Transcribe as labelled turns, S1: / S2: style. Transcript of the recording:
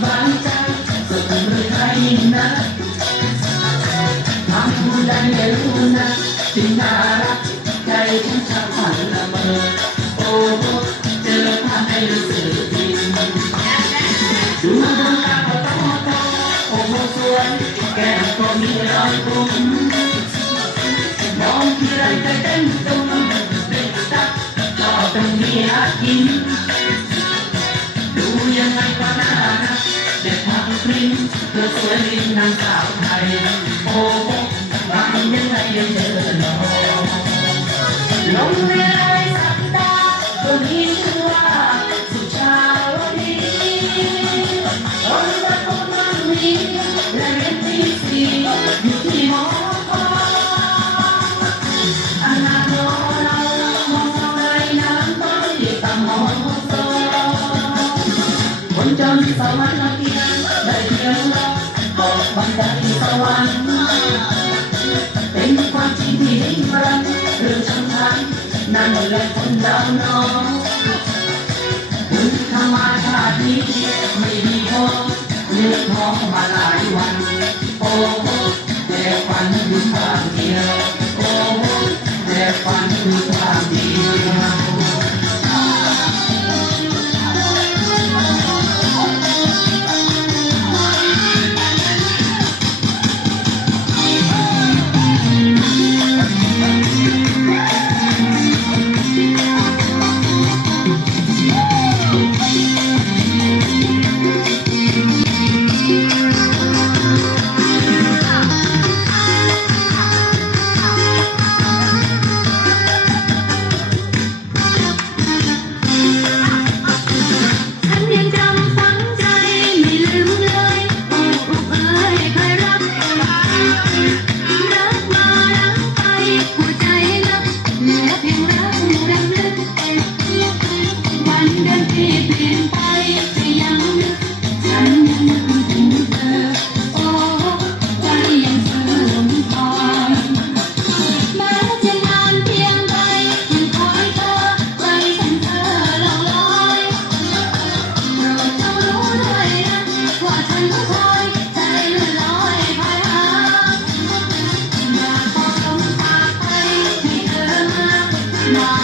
S1: Bye. Tina Aku dan Luna Tinara Dari Kuta Panama Oh, Jelok Hai Seri Dua Kata Kata Oh, Suan Kena Komiran Bum Mau Kiran Ketentung Besta Kau Tengi Hakim Dua Yang Hai Panama เด็กทางพริ้งเธอสวยลิ้งนางสาวไทย โอ้รักยังไงยังเธอหลอลงแล้ว กิดดาน้องคุณธรรชาติไม่ดีพอเลือดท้องมาหลายวันโอ้
S2: เดืเปลี่ยนไปจะยังฉันยังนึกถึเธอ โอ้ใยังเธอหลงทางแม้จะนานเพียงใดยังคอยเธอใจฉันเธอหลงลอยโปรดจงรู้ด้วยนะว่าฉันก็คอยใจลอยพายหาอยากบอมปาไปให้เธอมา